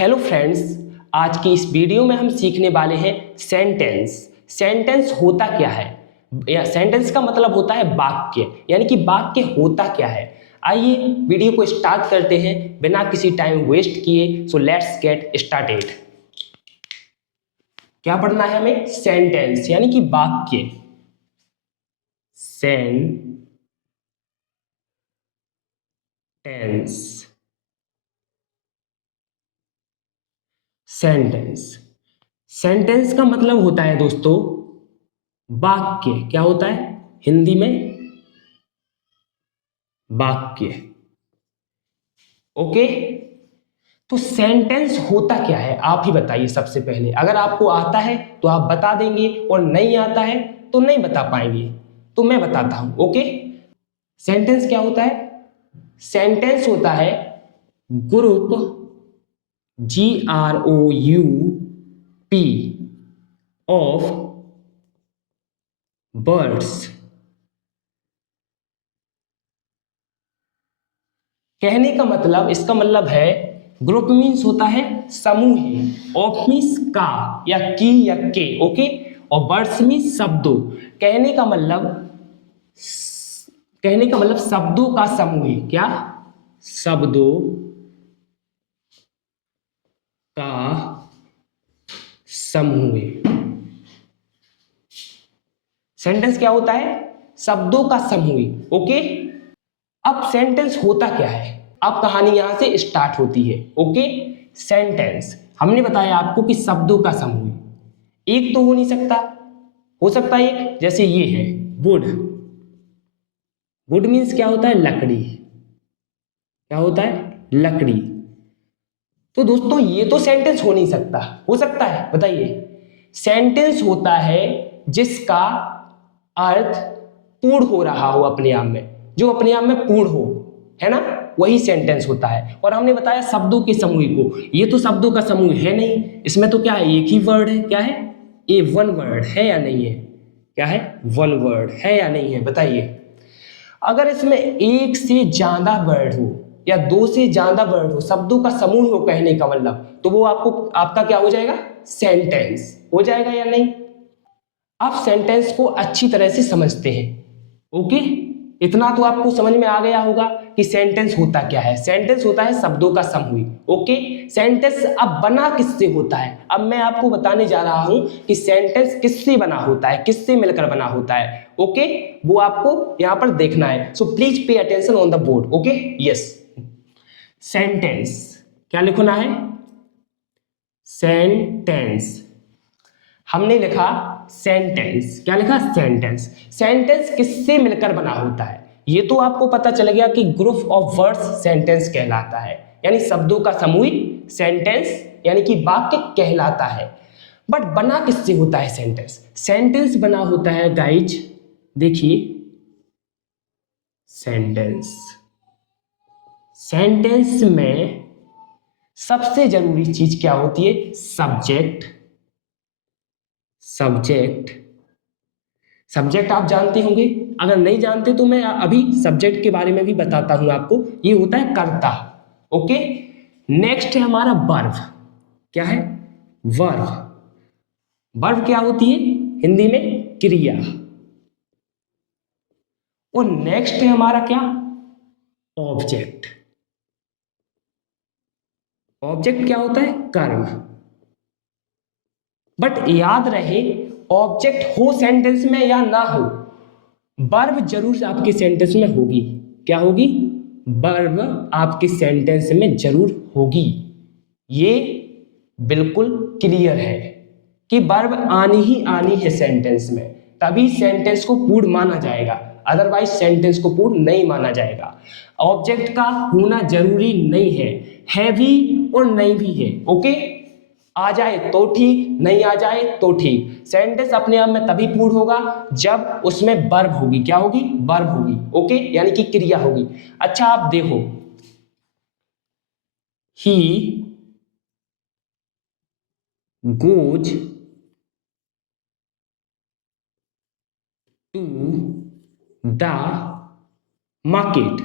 Hello friends, आज की इस वीडियो में हम सीखने वाले हैं सेंटेंस। सेंटेंस होता क्या है या सेंटेंस का मतलब होता है वाक्य, यानी कि वाक्य होता क्या है। आइए वीडियो को स्टार्ट करते हैं बिना किसी टाइम वेस्ट किए। So let's get started. क्या पढ़ना है हमें? सेंटेंस यानी कि वाक्य। सेंटेंस सेंटेंस सेंटेंस का मतलब होता है दोस्तों वाक्य। क्या होता है हिंदी में? वाक्य। ओके, तो सेंटेंस होता क्या है आप ही बताइए। सबसे पहले अगर आपको आता है तो आप बता देंगे और नहीं आता है तो नहीं बता पाएंगे। तो मैं बताता हूं। ओके, सेंटेंस क्या होता है? सेंटेंस होता है ग्रुप, GROUP ऑफ वर्ड्स। कहने का मतलब, इसका मतलब है ग्रुप मीन्स होता है समूह, ऑफ मीन्स का या की या के। ओके, और वर्ड्स मीन्स शब्दों। कहने का मतलब कहने का मतलब शब्दों का समूह। क्या? शब्दों का समूह। सेंटेंस क्या होता है? शब्दों का समूह। ओके, अब सेंटेंस होता क्या है? अब कहानी यहां से स्टार्ट होती है। ओके, सेंटेंस हमने बताया आपको कि शब्दों का समूह। एक तो हो नहीं सकता, हो सकता है एक, जैसे ये है वुड। वुड मीन्स क्या होता है? लकड़ी। क्या होता है? लकड़ी। तो दोस्तों ये तो सेंटेंस हो नहीं सकता। हो सकता है? बताइए। सेंटेंस होता है जिसका अर्थ पूर्ण हो रहा हो अपने आप में, जो अपने आप में पूर्ण हो, है ना, वही सेंटेंस होता है। और हमने बताया शब्दों के समूह को। ये तो शब्दों का समूह है नहीं, इसमें तो क्या है? एक ही वर्ड है। क्या है? ए वन वर्ड है या नहीं है? क्या है? वन वर्ड है या नहीं है? बताइए। अगर इसमें एक से ज्यादा वर्ड हो या दो से ज्यादा वर्ड हो, शब्दों का समूह हो कहने का मतलब, तो वो आपका क्या हो जाएगा? सेंटेंस हो जाएगा या नहीं? आप सेंटेंस को अच्छी तरह से समझते हैं। ओके, इतना तो आपको समझ में आ गया होगा कि सेंटेंस होता क्या है। सेंटेंस होता है शब्दों का समूह। ओके, सेंटेंस अब बना किससे होता है? अब मैं आपको बताने जा रहा हूं कि सेंटेंस किससे बना होता है, किससे मिलकर बना होता है। ओके, वो आपको यहां पर देखना है। So please pay attention on the board. Okay, yes. Sentence क्या लिखना है? सेंटेंस। हमने लिखा सेंटेंस। क्या लिखा? सेंटेंस। सेंटेंस किससे मिलकर बना होता है? ये तो आपको पता चल गया कि ग्रुप ऑफ वर्ड्स सेंटेंस कहलाता है, यानी शब्दों का समूह सेंटेंस यानी कि वाक्य कहलाता है। बट बना किससे होता है सेंटेंस? सेंटेंस बना होता है गाइज, देखिए, सेंटेंस सेंटेंस में सबसे जरूरी चीज क्या होती है? सब्जेक्ट। सब्जेक्ट सब्जेक्ट आप जानते होंगे। अगर नहीं जानते तो मैं अभी सब्जेक्ट के बारे में भी बताता हूं आपको। ये होता है कर्ता। ओके, नेक्स्ट है हमारा वर्ब। क्या है? वर्ब। वर्ब क्या होती है हिंदी में? क्रिया। और नेक्स्ट है हमारा क्या? ऑब्जेक्ट। ऑब्जेक्ट क्या होता है? कर्म। बट याद रहे, ऑब्जेक्ट हो सेंटेंस में या ना हो, वर्ब जरूर आपके सेंटेंस में होगी। क्या होगी? वर्ब आपके सेंटेंस में जरूर होगी। ये बिल्कुल क्लियर है कि वर्ब आनी ही आनी है सेंटेंस में, तभी सेंटेंस को पूर्ण माना जाएगा, अदरवाइज सेंटेंस को पूर्ण नहीं माना जाएगा। ऑब्जेक्ट का होना जरूरी नहीं है भी और नहीं भी है। ओके, आ जाए तो ठीक, नहीं आ जाए तो ठीक। सेंटेंस अपने आप में तभी पूर्ण होगा जब उसमें वर्ब होगी। क्या होगी? वर्ब होगी। ओके, यानी कि क्रिया होगी। अच्छा, आप देखो, he goes to the market.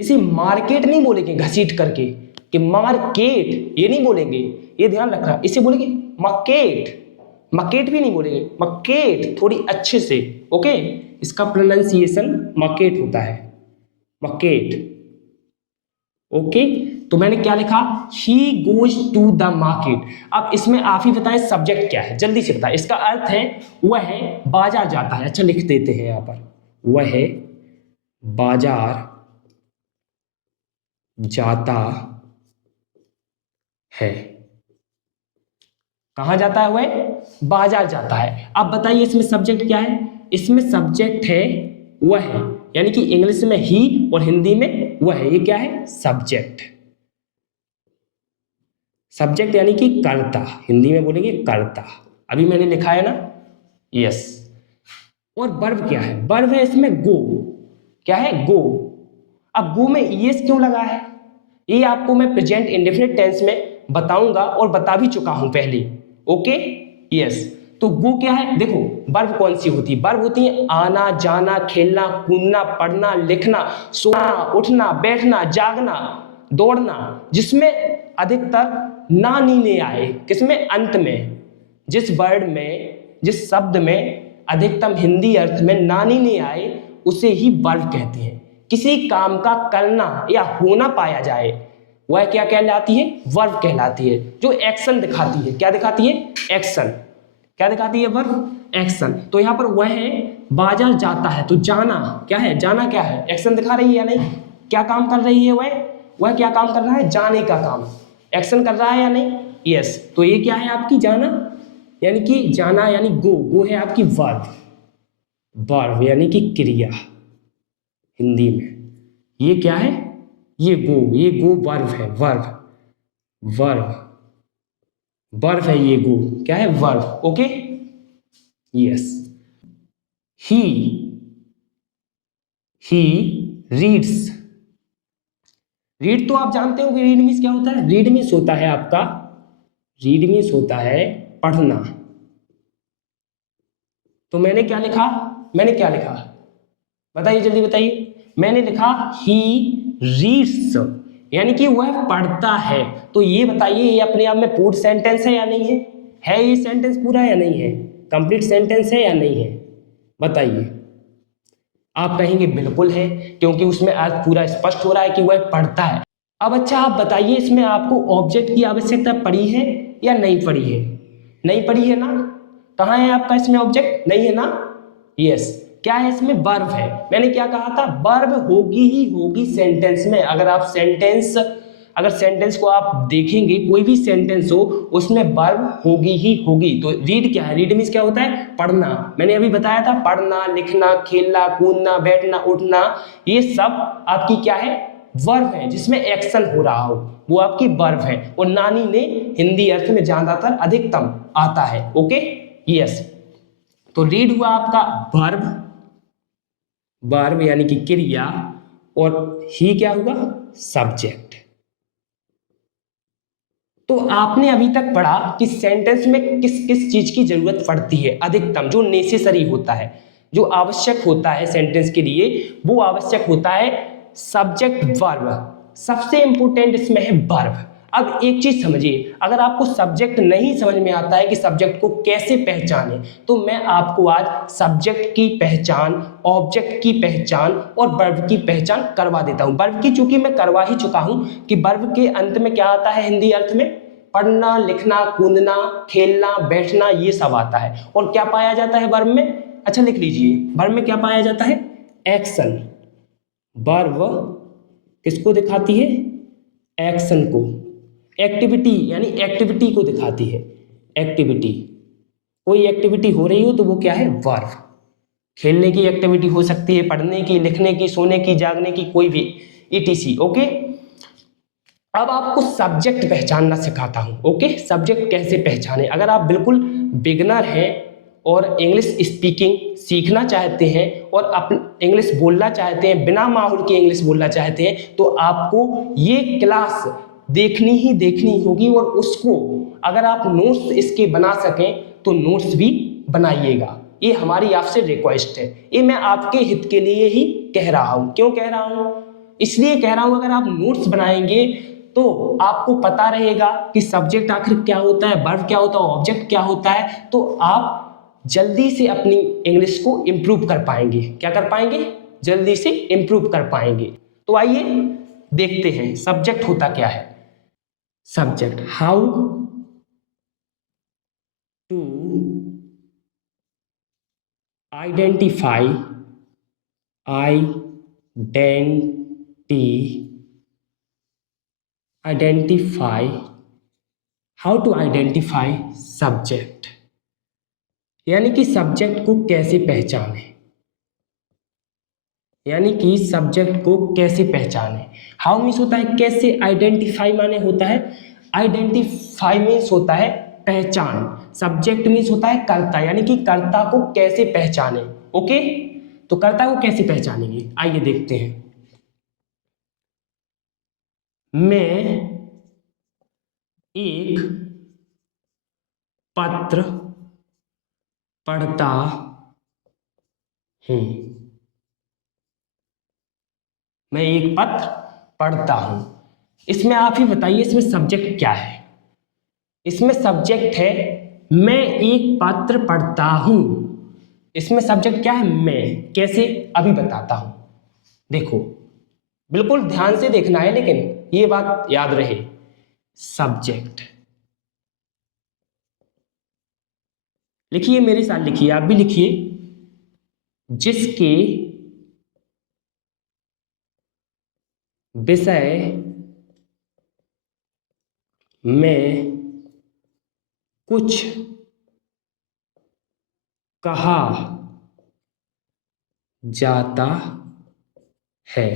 इसे मार्केट नहीं बोलेंगे घसीट करके कि मार्केट, ये नहीं बोलेंगे, ये ध्यान रखना। इसे बोलेंगे मकेट, मकेट भी नहीं बोलेंगे, मकेट थोड़ी अच्छे से, ओके। इसका प्रोनाउंसिएशन मकेट होता है, मकेट, ओके। तो मैंने क्या लिखा, he goes to the market. अब इसमें आप ही बताएं सब्जेक्ट क्या है, जल्दी से बताएं। इसका अर्थ है वह बाजार जाता है। अच्छा लिख देते हैं यहाँ पर, वह बाजार जाता है। कहाँ जाता है, वह बाजार जाता है। अब बताइए इसमें सब्जेक्ट क्या है। इसमें सब्जेक्ट है वह, यानी कि इंग्लिश में ही और हिंदी में वह, ये क्या है, सब्जेक्ट। सब्जेक्ट यानी कि कर्ता, हिंदी में बोलेंगे कर्ता। अभी मैंने लिखा है ना, यस। और वर्ब क्या है, वर्ब है इसमें गो, क्या है, गो। अब गो में ईएस क्यों लगा है, ये आपको मैं प्रेजेंट इंडेफिनिट टेंस में बताऊंगा और बता भी चुका हूं पहले, ओके, यस। तो गो क्या है, देखो वर्ब कौन सी होती है, वर्ब होती है आना जाना, खेलना कूदना, पढ़ना लिखना, सोना उठना, बैठना, जागना, दौड़ना, जिसमें अधिकतर ना नीने आए, किसमें, अंत में। जिस वर्ड में, जिस शब्द में अधिकतम हिंदी अर्थ में ना नीने आए उसे ही वर्ब कहते हैं। किसी काम का करना या होना पाया जाए वह क्या कहलाती है, वर्ब कहलाती है। जो एक्शन दिखाती है, क्या दिखाती है, एक्शन। क्या दिखाती है, वर्ब, एक्शन। तो यहाँ पर वह बाजार जाता है, तो जाना क्या है, जाना क्या है, एक्शन दिखा रही है या नहीं, क्या काम कर रही है वह क्या काम कर रहा है, जाने का काम, एक्शन कर रहा है या नहीं, यस। तो ये क्या है आपकी जाना, यानी कि जाना यानी गो, गो है आपकी वर्ब, वर्ब यानी कि क्रिया हिंदी में। ये क्या है, ये गो वर्ब है, वर्ब, वर्ब है ये गो, क्या है, verb, okay, yes. He reads, read तो आप जानते हो कि रीड मीन्स क्या होता है, रीड मीन्स होता है आपका, रीड मीन्स होता है पढ़ना। तो मैंने क्या लिखा, बताइए जल्दी बताइए। मैंने लिखा ही रीड्स, यानी कि वह पढ़ता है। तो ये बताइए ये अपने आप में पूर्ण सेंटेंस है या नहीं है ये सेंटेंस पूरा या नहीं है, कंप्लीट सेंटेंस है या नहीं है, बताइए। आप कहेंगे बिल्कुल है, क्योंकि उसमें अर्थ पूरा स्पष्ट हो रहा है कि वह पढ़ता है। अब अच्छा आप बताइए इसमें आपको ऑब्जेक्ट की आवश्यकता पड़ी है या नहीं पड़ी है, नहीं पड़ी है ना। कहाँ है आपका इसमें ऑब्जेक्ट, नहीं है ना, यस। क्या है इसमें, वर्ब है। मैंने क्या कहा था, वर्ब होगी ही होगी सेंटेंस में। अगर सेंटेंस को आप देखेंगे, कोई भी सेंटेंस हो उसमें वर्ब होगी ही होगी। तो रीड क्या है, रीड मीन्स क्या होता है, पढ़ना। मैंने अभी बताया था पढ़ना लिखना खेलना कूदना बैठना उठना, ये सब आपकी क्या है, वर्ब है, जिसमें एक्शन हो रहा हो, वो आपकी वर्ब है। और नानी ने हिंदी अर्थ में ज्यादातर अधिकतम आता है, ओके, यस। तो रीड हुआ आपका वर्ब यानी कि क्रिया, और ही क्या होगा, सब्जेक्ट। तो आपने अभी तक पढ़ा कि सेंटेंस में किस किस चीज की जरूरत पड़ती है, अधिकतम जो नेसेसरी होता है, जो आवश्यक होता है सेंटेंस के लिए, वो आवश्यक होता है सब्जेक्ट वर्ब। सबसे इंपॉर्टेंट इसमें है वर्ब। अब एक चीज समझिए, अगर आपको सब्जेक्ट नहीं समझ में आता है कि सब्जेक्ट को कैसे पहचाने, तो मैं आपको आज सब्जेक्ट की पहचान, ऑब्जेक्ट की पहचान और वर्ब की पहचान करवा देता हूं। वर्ब की चूंकि मैं करवा ही चुका हूं कि वर्ब के अंत में क्या आता है हिंदी अर्थ में, पढ़ना लिखना कूदना खेलना बैठना, ये सब आता है। और क्या पाया जाता है वर्ब में, अच्छा लिख लीजिए, वर्ब में क्या पाया जाता है, एक्शन। वर्ब किसको दिखाती है, एक्शन को, एक्टिविटी यानी एक्टिविटी को दिखाती है, एक्टिविटी। कोई एक्टिविटी हो रही हो तो वो क्या है, वर्ब। खेलने की एक्टिविटी हो सकती है, पढ़ने की, लिखने की, सोने की, जागने की, कोई भी ETC, ओके। अब आपको सब्जेक्ट पहचानना सिखाता हूं, ओके। सब्जेक्ट कैसे पहचाने, अगर आप बिल्कुल बिगनर हैं और इंग्लिश स्पीकिंग सीखना चाहते हैं और अपने इंग्लिश बोलना चाहते हैं, बिना माहौल के इंग्लिश बोलना चाहते हैं, तो आपको ये क्लास देखनी होगी। और उसको अगर आप नोट्स इसके बना सकें तो नोट्स भी बनाइएगा, ये हमारी आपसे रिक्वेस्ट है। ये मैं आपके हित के लिए ही कह रहा हूँ। क्यों कह रहा हूँ, इसलिए कह रहा हूं अगर आप नोट्स बनाएंगे तो आपको पता रहेगा कि सब्जेक्ट आखिर क्या होता है, वर्ब क्या होता है, ऑब्जेक्ट क्या होता है, तो आप जल्दी से अपनी इंग्लिश को इम्प्रूव कर पाएंगे। क्या कर पाएंगे? जल्दी से इम्प्रूव कर पाएंगे। तो आइए देखते हैं सब्जेक्ट होता क्या है। Subject, how to identify how to identify subject, यानी कि सब्जेक्ट को कैसे पहचाने, हाउ मीन्स होता है कैसे, आइडेंटिफाई माने होता है, आइडेंटिफाई मीन्स होता है पहचान, सब्जेक्ट मीन्स होता है कर्ता, यानी कि कर्ता को कैसे पहचाने। ओके, तो कर्ता को कैसे पहचानेंगे, आइए देखते हैं। मैं एक पत्र पढ़ता हूं, मैं एक पत्र पढ़ता हूं। इसमें आप ही बताइए इसमें सब्जेक्ट क्या है। इसमें सब्जेक्ट है मैं एक पत्र पढ़ता हूं। इसमें सब्जेक्ट क्या है? मैं। कैसे? अभी बताता हूं। देखो, बिल्कुल ध्यान से देखना है, लेकिन ये बात याद रहे, सब्जेक्ट लिखिए, मेरे साथ लिखिए, आप भी लिखिए। जिसके विषय में कुछ कहा जाता है।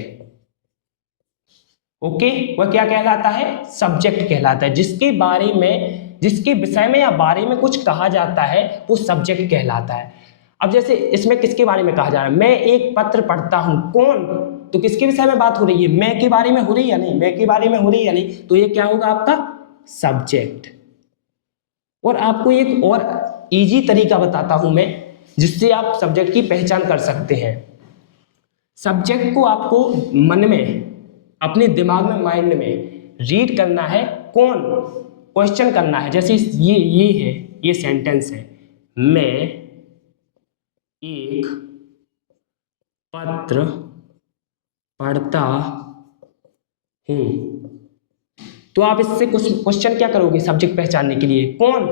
ओके, वह क्या कहलाता है? सब्जेक्ट कहलाता है। जिसके बारे में, जिसके विषय में या बारे में कुछ कहा जाता है वो सब्जेक्ट कहलाता है। अब जैसे इसमें किसके बारे में कहा जा रहा है? मैं एक पत्र पढ़ता हूं। कौन? तो किसके विषय में बात हो रही है? मैं के बारे में हो रही है या नहीं? मैं के बारे में हो रही है या नहीं? तो ये क्या होगा आपका? सब्जेक्ट। और आपको एक और इजी तरीका बताता हूं मैं, जिससे आप सब्जेक्ट की पहचान कर सकते हैं। सब्जेक्ट को आपको मन में, अपने दिमाग में, माइंड में रीड करना है। कौन? क्वेश्चन करना है। जैसे ये है, ये सेंटेंस है, मैं एक पत्र पढ़ता हूं। तो आप इससे कुछ क्वेश्चन क्या करोगे सब्जेक्ट पहचानने के लिए? कौन?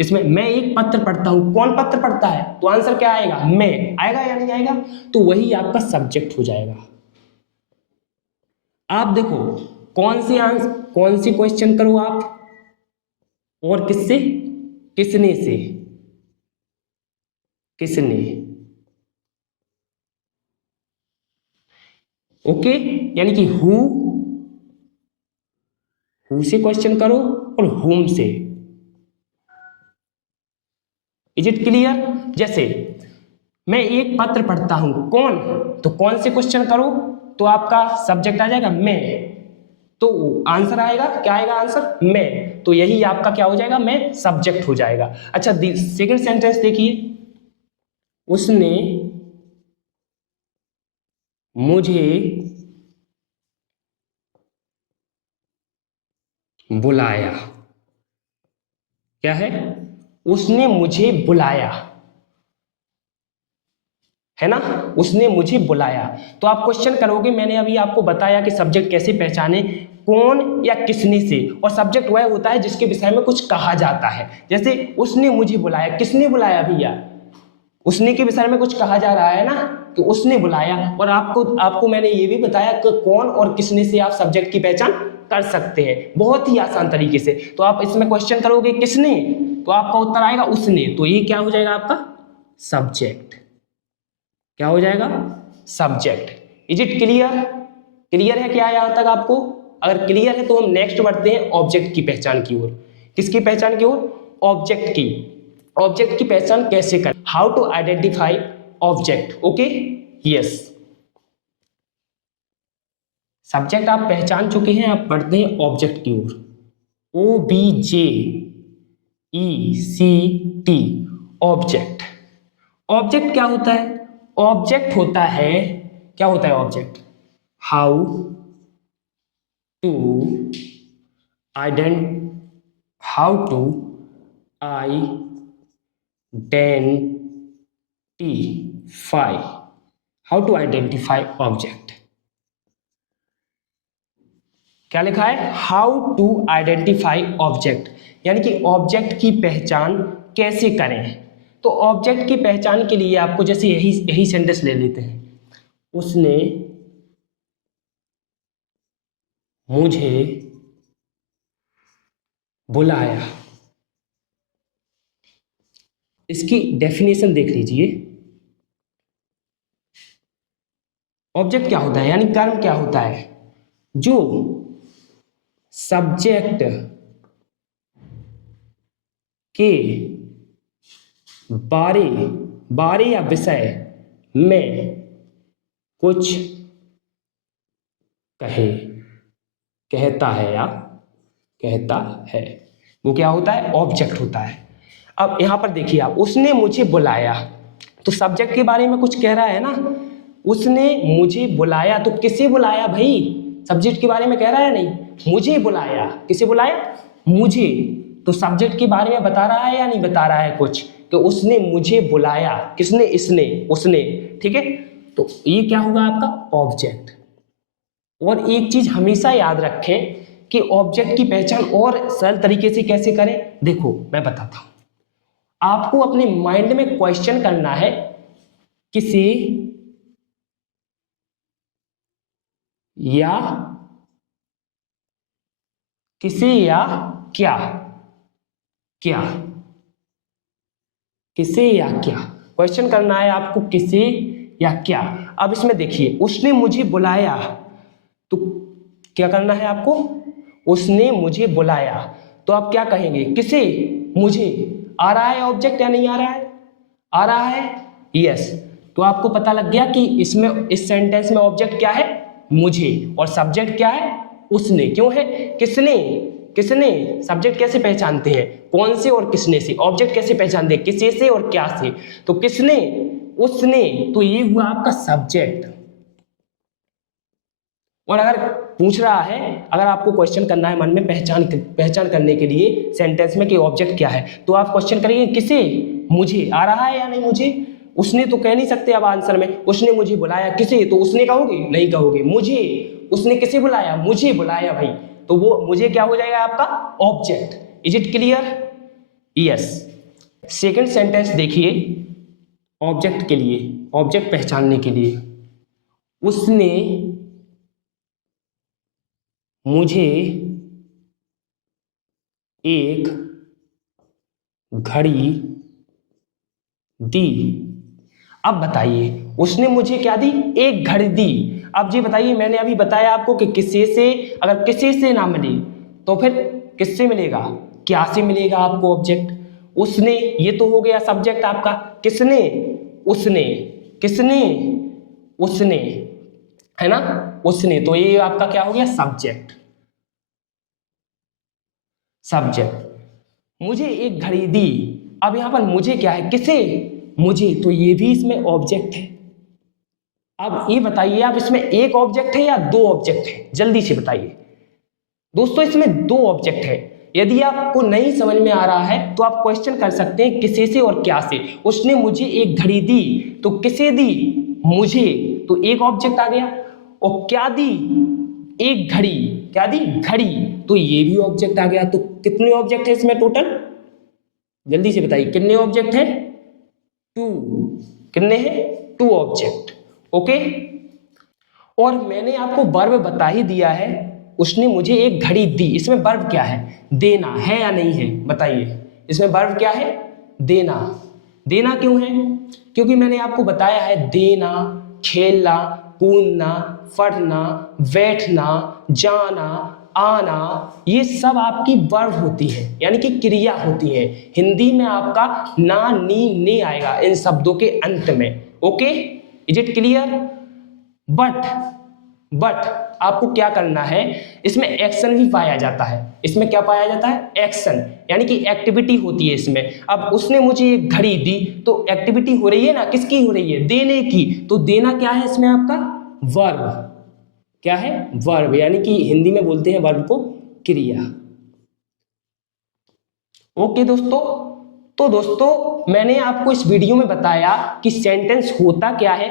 इसमें मैं एक पत्र पढ़ता हूं, कौन पत्र पढ़ता है? तो आंसर क्या आएगा? मैं। आएगा या नहीं आएगा? तो वही आपका सब्जेक्ट हो जाएगा। आप देखो, कौन सी क्वेश्चन करो आप, और किससे? किसने से। किसने। ओके, यानी कि हु से क्वेश्चन करो और हुम से। Is it clear? जैसे मैं एक पत्र पढ़ता हूं, कौन? तो कौन से क्वेश्चन करो तो आपका सब्जेक्ट आ जाएगा मैं। तो आंसर आएगा, क्या आएगा आंसर? मैं। तो यही आपका क्या हो जाएगा? मैं सब्जेक्ट हो जाएगा। अच्छा, सेकंड सेंटेंस देखिए, उसने मुझे बुलाया। क्या है? उसने मुझे बुलाया, है ना? उसने मुझे बुलाया। तो आप क्वेश्चन करोगे, मैंने अभी आपको बताया कि सब्जेक्ट कैसे पहचाने, कौन या किसने से। और सब्जेक्ट वह होता है जिसके विषय में कुछ कहा जाता है। जैसे उसने मुझे बुलाया, किसने बुलाया भैया? उसने के विषय में कुछ कहा जा रहा है ना, कि उसने बुलाया। और आपको मैंने ये भी बताया कि कौन और किसने से आप सब्जेक्ट की पहचान कर सकते हैं, बहुत ही आसान तरीके से। तो आप इसमें क्वेश्चन करोगे किसने, तो आपका उत्तर आएगा उसने। तो ये क्या हो जाएगा आपका? सब्जेक्ट। क्या हो जाएगा? Subject. Is it clear? Clear है क्या यहां तक आपको? अगर क्लियर है तो हम नेक्स्ट बढ़ते हैं ऑब्जेक्ट की पहचान की ओर। किसकी पहचान की ओर? ऑब्जेक्ट की। ऑब्जेक्ट की पहचान कैसे करें? How to identify object. Okay, yes. Subject आप पहचान चुके हैं, आप बढ़ते हैं ऑब्जेक्ट की ओर। OBJECT, object. ऑब्जेक्ट क्या होता है? ऑब्जेक्ट होता है, क्या होता है object? How to how to identify object. क्या लिखा है? हाउ टू आइडेंटिफाई ऑब्जेक्ट, यानी कि ऑब्जेक्ट की पहचान कैसे करें। तो ऑब्जेक्ट की पहचान के लिए आपको जैसे यही सेंटेंस ले लेते हैं, उसने मुझे बुलाया। इसकी डेफिनेशन देख लीजिए। ऑब्जेक्ट क्या होता है, यानी कर्म क्या होता है? जो सब्जेक्ट के बारे या विषय में कुछ कहता है, वो क्या होता है? ऑब्जेक्ट होता है। अब यहां पर देखिए आप, उसने मुझे बुलाया, तो सब्जेक्ट के बारे में कुछ कह रहा है ना। उसने मुझे बुलाया, तो किसे बुलाया भाई? सब्जेक्ट के बारे में कह रहा है नहीं, मुझे बुलाया। किसे बुलाया? मुझे। तो सब्जेक्ट के बारे में बता रहा है या नहीं बता रहा है कुछ, कि उसने मुझे बुलाया। किसने? इसने, उसने। ठीक है, तो ये क्या होगा आपका? ऑब्जेक्ट। और एक चीज हमेशा याद रखें कि ऑब्जेक्ट की पहचान और सरल तरीके से कैसे करें। देखो मैं बताता हूं, आपको अपने माइंड में क्वेश्चन करना है, किसी या क्या, किसे या क्या, क्वेश्चन करना है आपको, किसे या क्या। अब इसमें देखिए, उसने मुझे बुलाया, तो क्या करना है आपको? उसने मुझे बुलाया, तो आप क्या कहेंगे? किसे? मुझे। आ रहा है ऑब्जेक्ट या नहीं आ रहा है? आ रहा है, यस। तो आपको पता लग गया कि इसमें, इस सेंटेंस में ऑब्जेक्ट क्या है? मुझे। और सब्जेक्ट क्या है? उसने। क्यों है? किसने, सब्जेक्ट कैसे पहचानते हैं? कौन से और किसने से। ऑब्जेक्ट कैसे पहचानते हैं? किसे से और क्या से। तो किसने, उसने, तो ये हुआ आपका सब्जेक्ट। और अगर पूछ रहा है, अगर आपको क्वेश्चन करना है मन में पहचान करने के लिए सेंटेंस में कि ऑब्जेक्ट क्या है, तो आप क्वेश्चन करेंगे किसे? मुझे। आ रहा है या नहीं मुझे? उसने तो कह नहीं सकते अब आंसर में। उसने मुझे बुलाया, किसे? तो उसने कहोगे? नहीं कहोगे। मुझे। उसने किसे बुलाया? मुझे बुलाया भाई। तो वो मुझे क्या हो जाएगा आपका? Object. Is it clear? Yes. Second sentence देखिए, ऑब्जेक्ट के लिए, ऑब्जेक्ट पहचानने के लिए, उसने मुझे एक घड़ी दी। अब बताइए, उसने मुझे क्या दी? एक घड़ी दी। अब जी बताइए, मैंने अभी बताया आपको कि किसी से, अगर किसी से ना मिले तो फिर किससे मिलेगा? क्या से मिलेगा आपको ऑब्जेक्ट? उसने, ये तो हो गया सब्जेक्ट आपका। किसने? उसने। किसने? उसने, है ना, उसने। तो ये आपका क्या हो गया? सब्जेक्ट। मुझे एक घड़ी दी। अब यहां पर मुझे क्या है? किसे? मुझे। तो ये भी इसमें ऑब्जेक्ट है। अब ये बताइए आप, इसमें एक ऑब्जेक्ट है या दो ऑब्जेक्ट है? जल्दी से बताइए दोस्तों, इसमें दो ऑब्जेक्ट है। यदि आपको नहीं समझ में आ रहा है तो आप क्वेश्चन कर सकते हैं किसे से और क्या से। उसने मुझे एक घड़ी दी, तो किसे दी? मुझे। तो एक ऑब्जेक्ट आ गया। और क्या दी? एक घड़ी। क्या दी? घड़ी। तो ये भी ऑब्जेक्ट आ गया। तो कितने ऑब्जेक्ट है इसमें टोटल? जल्दी से बताइए कितने ऑब्जेक्ट हैं? टू। कितने हैं? Two object. ओके। और मैंने आपको वर्ब बता ही दिया है, उसने मुझे एक घड़ी दी। इसमें वर्ब क्या है? देना है या नहीं है? बताइए, इसमें वर्ब क्या है? देना। देना क्यों है? क्योंकि मैंने आपको बताया है, देना, खेलना, कूदना, पढ़ना, बैठना, जाना, आना, ये सब आपकी वर्ब होती है, यानी कि क्रिया होती है। हिंदी में आपका ना, नी, ने आएगा इन शब्दों के अंत में। Okay, is it clear? But आपको क्या करना है, इसमें एक्शन भी पाया जाता है। इसमें क्या पाया जाता है? एक्शन, यानी कि एक्टिविटी होती है इसमें। अब उसने मुझे एक घड़ी दी, तो एक्टिविटी हो रही है ना, किसकी हो रही है? देने की। तो देना क्या है इसमें आपका? वर्ब। क्या है, वर्ब, यानी कि हिंदी में बोलते हैं वर्ब को क्रिया। ओके दोस्तों, तो दोस्तों मैंने आपको इस वीडियो में बताया कि सेंटेंस होता क्या है।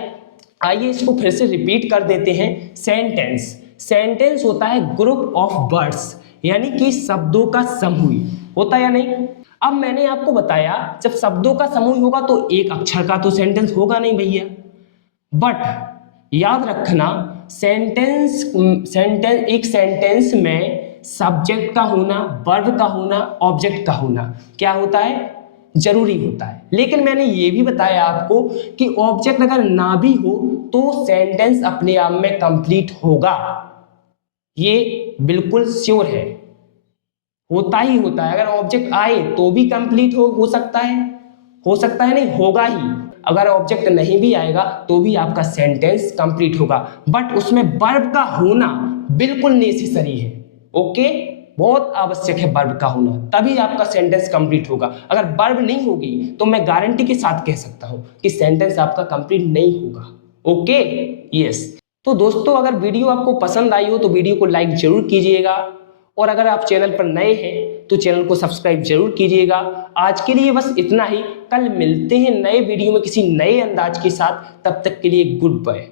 आइए इसको फिर से रिपीट कर देते हैं। सेंटेंस होता है ग्रुप ऑफ वर्ड्स, यानी कि शब्दों का समूह, होता या नहीं। अब मैंने आपको बताया जब शब्दों का समूह होगा तो एक अक्षर का तो सेंटेंस होगा नहीं भैया, बट याद रखना एक सेंटेंस में सब्जेक्ट का होना, वर्ब का होना, ऑब्जेक्ट का होना क्या होता है, जरूरी होता है। लेकिन मैंने ये भी बताया आपको कि ऑब्जेक्ट अगर ना भी हो तो सेंटेंस अपने आप में कंप्लीट होगा, ये बिल्कुल श्योर है, होता ही होता है। अगर ऑब्जेक्ट आए तो भी कंप्लीट हो सकता है नहीं, होगा ही। अगर ऑब्जेक्ट नहीं भी आएगा तो भी आपका सेंटेंस कंप्लीट होगा, बट उसमें वर्ब का होना बिल्कुल नेसेसरी है। ओके, बहुत आवश्यक है वर्ब का होना, तभी आपका सेंटेंस कंप्लीट होगा। अगर वर्ब नहीं होगी तो मैं गारंटी के साथ कह सकता हूं कि सेंटेंस आपका कंप्लीट नहीं होगा। Okay, yes. तो दोस्तों अगर वीडियो आपको पसंद आई हो तो वीडियो को लाइक जरूर कीजिएगा, और अगर आप चैनल पर नए हैं तो चैनल को सब्सक्राइब जरूर कीजिएगा। आज के लिए बस इतना ही, कल मिलते हैं नए वीडियो में किसी नए अंदाज के साथ, तब तक के लिए गुड बाय।